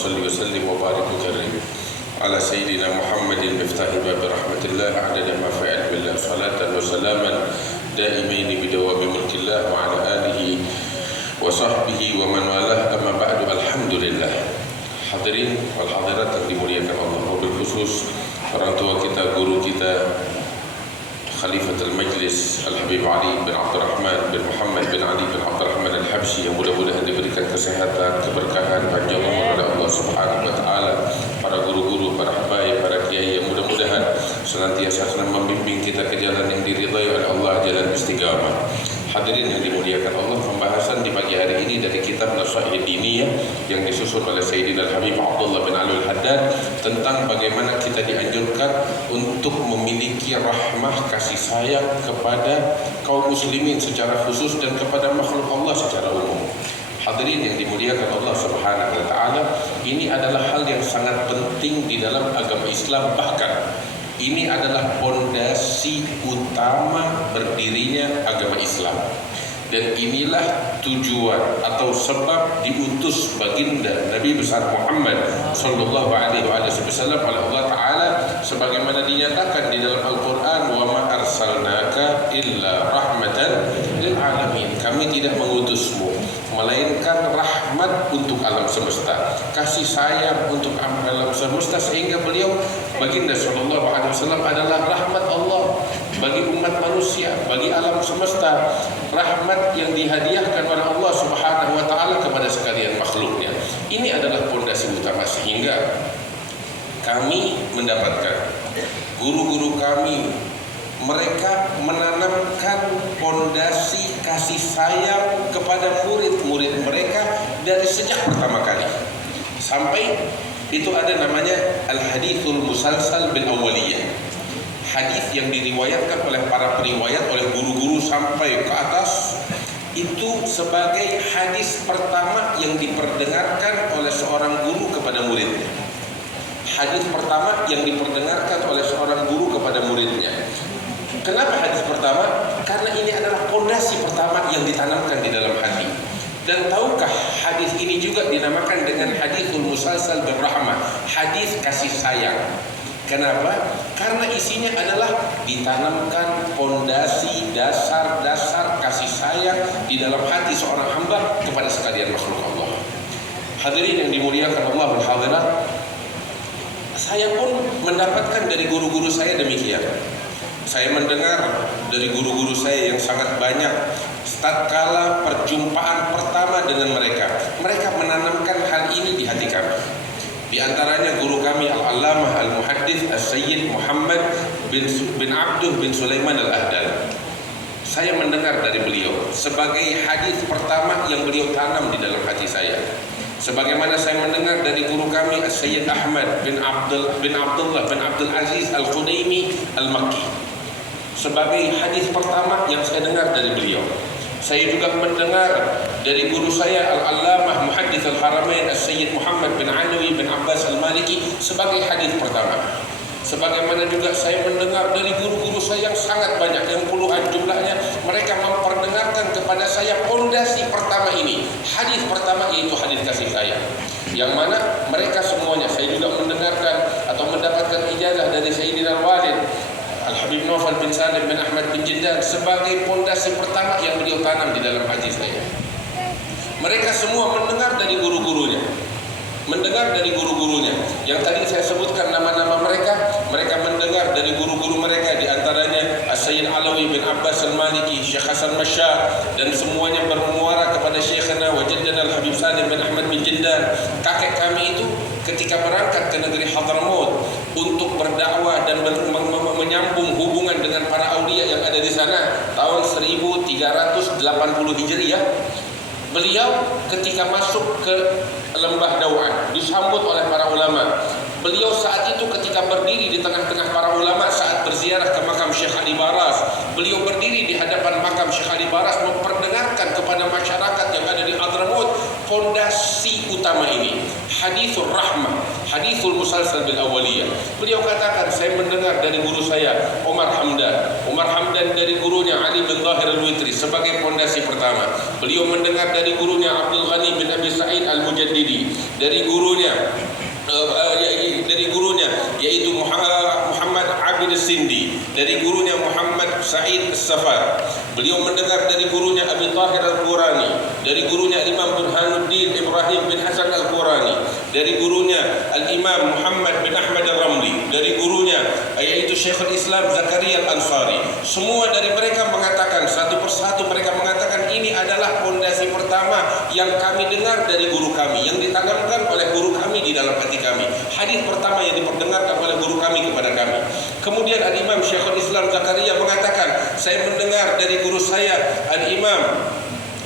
salli wa sallim wa barik wa karim ala sayyidina Muhammadin miftahi bab rahmatillah adada ma fi ilmillah salatan wa salaman daimaini bidawami mulkillah wa ala alihi wa sahbihi wa man walah amma ba'du. Alhamdulillah. Hadirin wal hadirat yang dimuliakan Allah, wabil khusus orang tua kita, guru kita, Khalifatul Majlis Al-Habib Ali bin Abdurrahman bin Muhammad bin Ali bin Abdurrahman Al-Habsyi, yang mudah-mudahan diberikan kesehatan, keberkahan, panjang umur oleh Allah Subhanahu wa taala. Para guru-guru, para habaib, para kiai yang mudah-mudahan senantiasa membimbing kita ke jalan yang diridhai oleh Allah, jalan istiqamah. Hadirin yang dimuliakan Allah, pembahasan di pagi hari ini dari kitab Nasaih Diniyah yang disusun oleh Sayyidina Al-Habib Abdullah bin Ali Al-Haddad tentang bagaimana kita dianjurkan untuk memiliki rahmah kasih sayang kepada kaum muslimin secara khusus dan kepada makhluk Allah secara umum. Hadirin yang dimuliakan Allah Subhanahu wa taala, ini adalah hal yang sangat penting di dalam agama Islam, bahkan ini adalah pondasi utama berdirinya agama Islam. Dan inilah tujuan atau sebab diutus baginda Nabi besar Muhammad sallallahu alaihi wasallam oleh Allah taala, sebagaimana dinyatakan di dalam Al-Qur'an, wa ma arsalnaka illa rahmatan lil alamin. Kami tidak mengutusmu melainkan rahmat untuk alam semesta, kasih sayang untuk alam semesta, sehingga beliau baginda sallallahu alaihi wasallam adalah rahmat Allah bagi umat manusia, bagi alam semesta, rahmat yang dihadiahkan oleh Allah Subhanahu wa taala kepada sekalian makhluknya. Ini adalah pondasi utama, sehingga kami mendapatkan guru-guru kami, mereka menanamkan pondasi kasih sayang kepada murid-murid mereka dari sejak pertama kali sampai itu ada namanya al-hadithul musalsal bil awwaliyah, hadis yang diriwayatkan oleh para periwayat, oleh guru-guru sampai ke atas, itu sebagai hadis pertama yang diperdengarkan oleh seorang guru kepada muridnya. Hadis pertama yang diperdengarkan oleh seorang guru kepada muridnya. Kenapa hadis pertama? Karena ini adalah pondasi pertama yang ditanamkan di dalam hati. Dan tahukah hadis ini juga dinamakan dengan hadithul musalsal birrahmah, hadis kasih sayang. Kenapa? Karena isinya adalah ditanamkan pondasi dasar-dasar kasih sayang di dalam hati seorang hamba kepada sekalian makhluk Allah. Hadirin yang dimuliakan Allah wal hadirat, saya pun mendapatkan dari guru-guru saya demikian. Saya mendengar dari guru-guru saya yang sangat banyak, tatkala perjumpaan pertama dengan mereka, mereka menanamkan hal ini di hati kami. Di antaranya guru kami Al-Allamah Al-Muhaddits As-Sayyid Muhammad bin Abduh bin Sulaiman Al-Ahdal. Saya mendengar dari beliau sebagai hadis pertama yang beliau tanam di dalam hati saya. Sebagaimana saya mendengar dari guru kami As-Sayyid Ahmad bin Abdullah bin Abdul Aziz Al-Qudaimi Al-Makki, sebagai hadis pertama yang saya dengar dari beliau. Saya juga mendengar dari guru saya Al-Allamah Muhaddits Al-Haramain As-Sayyid Muhammad bin Alawi bin Abbas Al-Maliki sebagai hadis pertama. Sebagaimana juga saya mendengar dari guru-guru saya yang sangat banyak, yang puluhan jumlahnya, mereka memperdengarkan kepada saya pondasi pertama ini, hadis pertama, yaitu hadis kasih sayang, yang mana mereka semuanya saya juga mendengarkan atau mendapatkan ijazah dari Sayyidina Al-Walid Al-Habib Naufal bin Salim bin Ahmad bin Jiddan sebagai pondasi pertama yang beliau tanam di dalam hati saya. Mereka semua mendengar dari guru-gurunya, yang tadi saya sebutkan nama-nama mereka. Mereka mendengar dari guru-guru mereka, di antaranya As-Sayyid Alawi bin Abbas Al-Maliki, Syekh Hasan Masyar, dan semuanya bermuara kepada Syekhana wa Jaddana Al-Habib Salim bin Ahmad bin Jiddan. Kakek kami itu ketika berangkat ke negeri Hadramaut untuk berdakwah dan menyambung hubungan dengan para aulia yang ada di sana tahun 1380 Hijriah, beliau ketika masuk ke lembah Dau'an disambut oleh para ulama. Beliau saat itu ketika berdiri di tengah-tengah para ulama saat berziarah ke makam Syekh Ali Baras, beliau berdiri di hadapan makam Syekh Ali Baras memperdengarkan kepada masyarakat yang ada di Hadramaut fondasi utama ini, hadithul rahmah, hadithul musalsal bil awaliyah. Beliau katakan, saya mendengar dari guru saya Umar Hamdan dari gurunya Ali bin Tahir Al-Witri sebagai pondasi pertama. Beliau mendengar dari gurunya Abdul Ghani bin Abi Sa'id Al-Mujaddidi, dari gurunya yaitu Muhammad Abid Sindi, dari gurunya Muhammad Sa'id As-Safar. Beliau mendengar dari gurunya Abi Tahir Al-Qurani, dari gurunya Imam Burhanuddin Ibrahim bin Hasan Al-Qurani, dari gurunya Al-Imam Muhammad bin Ahmad Al-Ramli, dari gurunya yaitu Syekhul Islam Zakaria Al-Ansari. Semua dari mereka mengatakan, satu persatu mereka mengatakan, ini adalah pondasi pertama yang kami dengar dari guru kami, yang ditanamkan oleh guru kami di dalam hati kami. Hadis pertama yang diperdengarkan oleh guru kami kepada kami. Kemudian Al-Imam Syekhul Islam Zakaria mengatakan, saya mendengar dari guru saya Al-Imam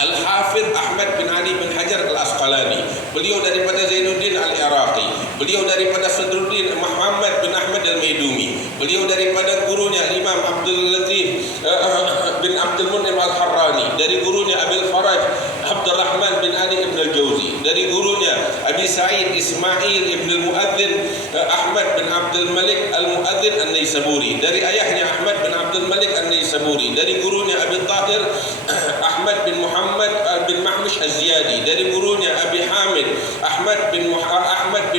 Al-Hafidh Ahmad bin Ali bin Hajar Al-Asqalani. Beliau daripada Zainuddin Al-Iraqi. Beliau daripada Sadruddin Muhammad bin Ahmad Al-Maidumi. Beliau daripada gurunya Imam Abdul Latif bin Abdul Munim Al-Harrani. Dari gurunya Abil Faraj Abdul Rahman bin Ali ibn Al-Jawzi. Dari gurunya Abi Sa'id Ismail ibn Al-Muadzin Ahmad bin Abdul Malik Al-Muadzin An-Naisaburi. Dari ayahnya Ahmad bin Abdul Malik An-Naisaburi. Dari gurunya Abi Tahir Ahmad bin Muhammad bin Mahmish Az-Ziyadi. Dari gurunya Abi Hamid Ahmad bin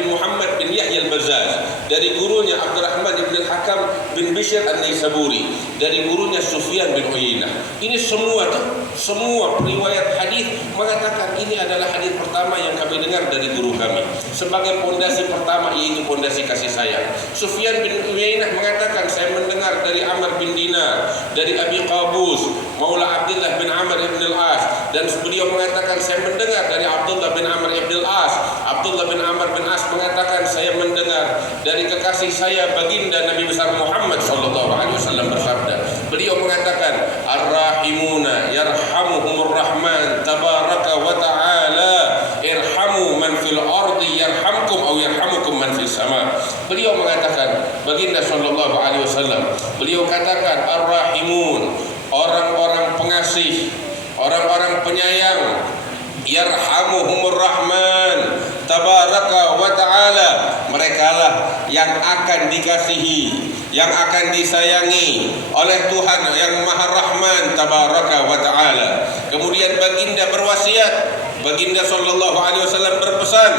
Muhammad bin Yahya Al-Bazzaz. Dari gurunya Abdurrahman bin Al-Hakam bin Bishr An-Naisaburi. Dari gurunya Sufyan bin Uyainah. Ini semua riwayat hadis mengatakan ini adalah hadis pertama yang kami dengar dari guru kami sebagai pondasi pertama, yaitu pondasi kasih sayang. Sufyan bin Uyainah mengatakan, saya mendengar dari Amr bin Dinar, dari Abi Qabus Maula Abdullah bin Amr ibn al-As, dan beliau mengatakan, saya mendengar dari Abdullah bin Amr ibn al-As. Abdullah bin Amr bin As mengatakan, saya mendengar dari kekasih saya baginda Nabi besar Muhammad sallallahu alaihi wasallam bersabda. Beliau mengatakan, ar-rahimuna yarhamuhumur rahman tabaraka wa ta'ala, irhamu man fil ardi yarhamkum aw yarhamukum man fis sama. Beliau mengatakan, baginda sallallahu alaihi wasallam, beliau katakan, ar-rahimun, orang-orang pengasih, orang-orang penyayang, yarhamuhumur rahman tabaraka wa ta'ala, merekalah yang akan dikasihi, yang akan disayangi oleh Tuhan yang Maha Rahman tabaraka wa ta'ala. Kemudian baginda berwasiat, baginda sallallahu alaihi wasallam berpesan,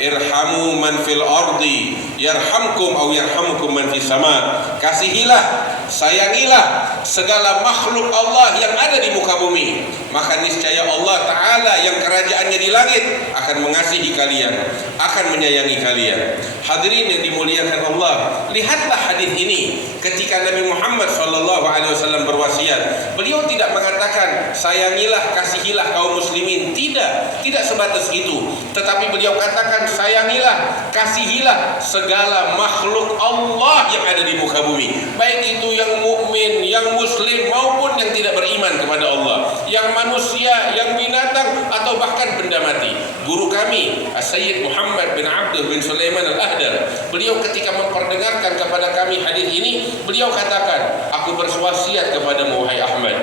irhamu man fil ardi yarhamkum aw yarhamukum man fis sama. Kasihilah, sayangilah segala makhluk Allah yang ada di muka bumi, maka niscaya Allah Ta'ala yang kerajaannya di langit akan mengasihi kalian, akan menyayangi kalian. Hadirin yang dimuliakan Allah, lihatlah hadis ini ketika Nabi Muhammad SAW berwasiat. Beliau tidak mengatakan sayangilah, kasihilah kaum muslimin, tidak sebatas itu, tetapi beliau katakan sayangilah, kasihilah segala makhluk Allah yang ada di muka bumi, baik itu yang mukmin, yang muslim maupun yang tidak beriman kepada Allah, yang manusia, yang binatang, atau bahkan benda mati. Guru kami Sayyid Muhammad bin Abdul bin Sulaiman Al-Ahdar, beliau ketika memperdengarkan kepada kami hadis ini, beliau katakan, aku berwasiat kepadamu wahai Ahmad,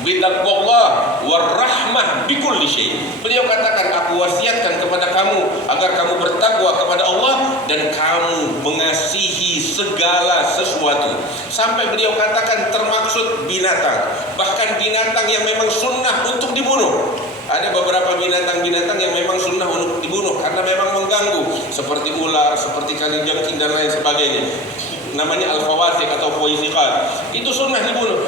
bitaqwallah warahmah bikulli syai. Beliau katakan, aku wasiatkan kepada kamu agar kamu bertakwa kepada Allah dan kamu mengasihi segala sesuatu. Sampai beliau katakan termaksud binatang, bahkan binatang yang memang sunnah untuk dibunuh. Ada beberapa binatang-binatang yang memang sunnah untuk dibunuh karena memang mengganggu, seperti ular, seperti kalajengking dan lain sebagainya. Namanya al-fawasiq atau poisiqat. Itu sunnah dibunuh.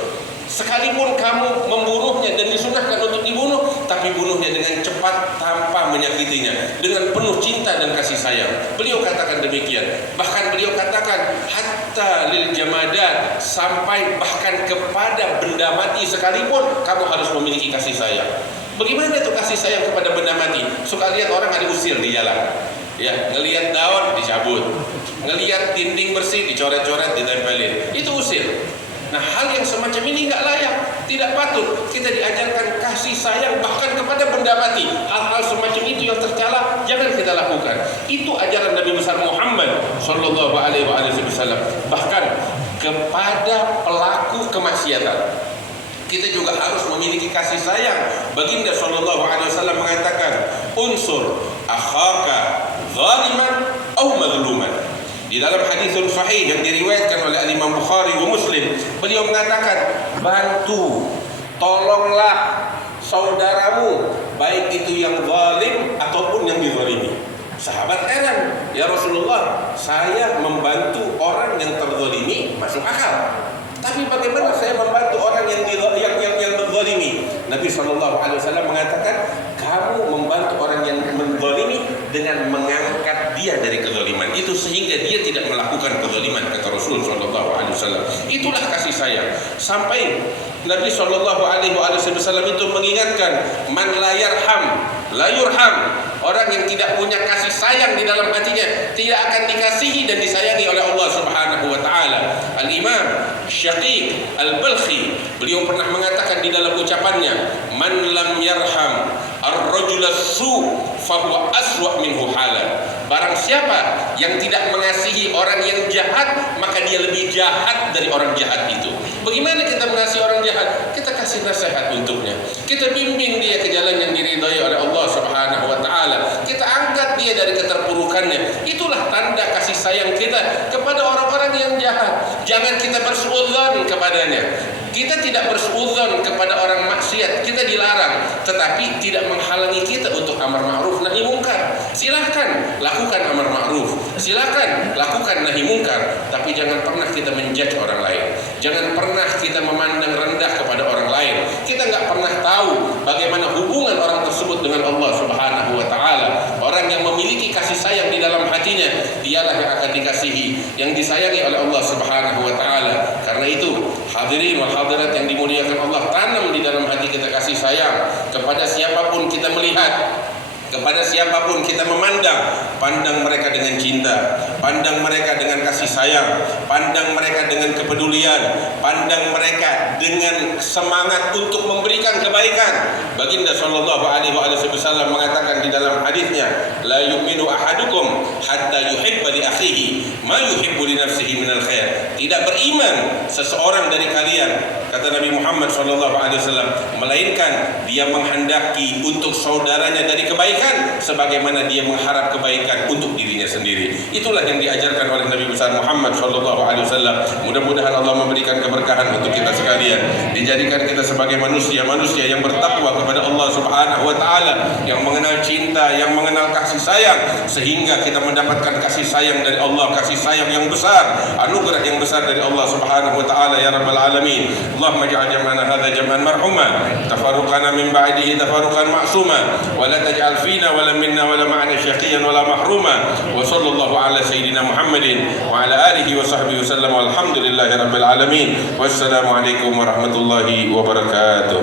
Sekalipun kamu membunuhnya dan disunahkan untuk dibunuh, tapi bunuhnya dengan cepat tanpa menyakitinya, dengan penuh cinta dan kasih sayang. Beliau katakan demikian. Bahkan beliau katakan hatta lil jamadat, sampai bahkan kepada benda mati sekalipun kamu harus memiliki kasih sayang. Bagaimana itu kasih sayang kepada benda mati? Suka lihat orang ada diusir di jalan, ya, ngelihat daun dicabut, ngelihat dinding bersih dicoret-coret, ditempelin, itu usir. Nah, hal yang semacam ini enggak layak, tidak patut. Kita diajarkan kasih sayang bahkan kepada benda mati. Hal-hal semacam itu yang tercela jangan kita lakukan. Itu ajaran Nabi besar Muhammad sallallahu alaihi wasallam. Bahkan kepada pelaku kemaksiatan kita juga harus memiliki kasih sayang. Baginda sallallahu alaihi wasallam mengatakan, unsur akhaka zaliman aw mazluman. Di dalam hadis sahih yang diriwayatkan oleh Imam Bukhari wa Muslim, beliau mengatakan, bantu tolonglah saudaramu, baik itu yang zalim ataupun yang dizalimi. Sahabat heran, ya Rasulullah, saya membantu orang yang terzalimi masuk akal, tapi bagaimana saya membantu orang yang menzalimi? Nabi SAW mengatakan, kamu membantu orang yang menzalimi dengan mengangkat dia dari kezaliman itu sehingga dia tidak melakukan kezaliman, kata Rasul SAW. Itulah kasih sayang. Sampai Nabi SAW itu mengingatkan, man la yarham la yurham. Orang yang tidak punya kasih sayang di dalam hatinya tidak akan dikasihi dan disayangi oleh Allah Subhanahu wa taala. Al-Imam Syaqiq Al-Balkhi, beliau pernah mengatakan di dalam ucapannya, man lam yarham ar-rajul as-su fa huwa aswa minhu halan. Barang siapa yang tidak mengasihi orang yang jahat, maka dia lebih jahat dari orang jahat itu. Bagaimana kita mengasihi orang jahat? Kita kasih nasihat untuknya, kita bimbing dia ke jalan yang diridhai oleh Allah Subhanahu wa taala, kita angkat dia dari keterpurukannya. Itulah tanda kasih sayang kita kepada orang-orang yang jahat. Jangan kita bersuudzon kepadanya. Kita tidak bersuudzon kepada orang maksiat, kita dilarang, tetapi tidak menghalangi kita untuk amar ma'ruf nahi mungkar. Silahkan lakukan amar ma'ruf, silahkan lakukan nahi mungkar, tapi jangan pernah kita menjudge orang lain. Jangan pernah kita memandang rendah kepada orang lain. Kita nggak pernah tahu bagaimana hubungan orang tersebut dengan Allah Subhanahu wa taala. Orang yang memiliki kasih sayang di dalam hatinya, dialah yang akan dikasihi, yang disayangi oleh Allah Subhanahu wa taala. Karena itu, hadirin wal hadirat yang dimuliakan Allah, tanam di dalam hati kita kasih sayang kepada siapapun kita melihat, kepada siapapun kita memandang. Pandang mereka dengan cinta, pandang mereka dengan kasih sayang, pandang mereka dengan kepedulian, pandang mereka dengan semangat untuk memberikan kebaikan. Baginda sallallahu alaihi wasallam mengatakan di dalam hadisnya, la yu'minu ahadukum hatta yuhibba li akhihi ma yuhibbu li nafsihi minal khair. Tidak beriman seseorang dari kalian, kata Nabi Muhammad sallallahu alaihi wasallam, melainkan dia menghendaki untuk saudaranya dari kebaikan sebagaimana dia mengharap kebaikan untuk dirinya sendiri. Itulah yang diajarkan oleh Nabi besar Muhammad sallallahu alaihi wasallam. Mudah-mudahan Allah memberikan keberkahan untuk kita sekalian, dijadikan kita sebagai manusia-manusia yang bertakwa kepada Allah Subhanahu wa taala, yang mengenal cinta, yang mengenal kasih sayang, sehingga kita mendapatkan kasih sayang dari Allah, kasih sayang yang besar, anugerah yang besar dari Allah Subhanahu wa taala, ya rabbal alamin. Allahumma ij'al jam'ana hadza jam'an marhuma, tafarruqana min ba'dihi tafarruqan ma'suma, wa la taj'al fina wa la minna wa la ma'ana syaqiyan wa la mahruma. Wa sallallahu ala sayyidina Muhammadin wa ala alihi wa sahbihi wasallam. Walhamdulillahi rabbil alamin. Wassalamu alaikum warahmatullahi wabarakatuh.